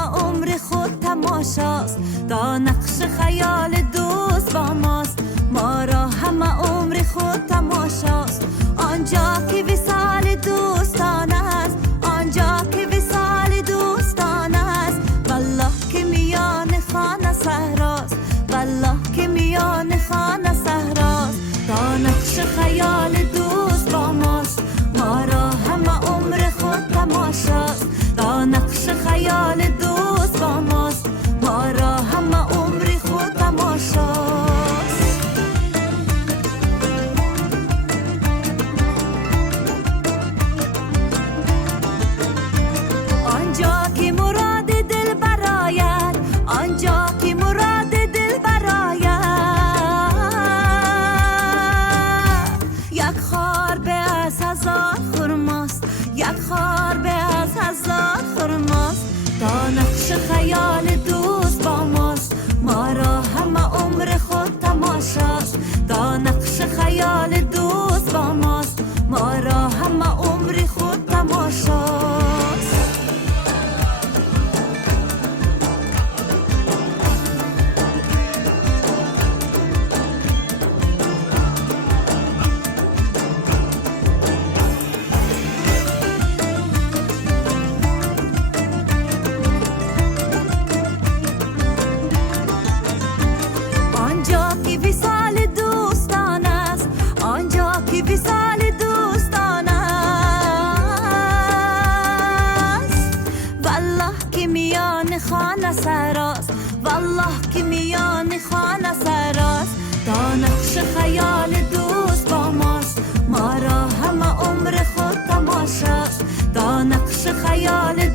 عمر خود تماشاست، تا نقش خیال دوست با ماست. ما را همه عمر خود تماشاست، آنجا که وصال دوستان است، آنجا که وصال دوستان است. والله که میان خانه صحراست، والله که میان خانه صحراست. تا نقش خیال دوست با ماست، ما را همه عمر خود تماشاست. تا نقش خیال دوست با ماست، ما را همه عمر خود تماشاست. آنجا که مراد دل براید، آنجا که مراد دل براید. یک خار به از هزار خرماست، یک خار به از هزار خرماست. تا نقش خیال دوست با ماست، ما را همه عمر خود تماشاست. تا نقش خیال دوست با ماست، ما را همه عمر خود تماشاست. آنجا که وصال دوستان است، آنجا که وصال دوستان است. والله که میان خانه سراست، والله که میان خانه سراست. تا نقش خیال دوست با ماست، ما را همه عمر خود تماشاست. تا نقش خیال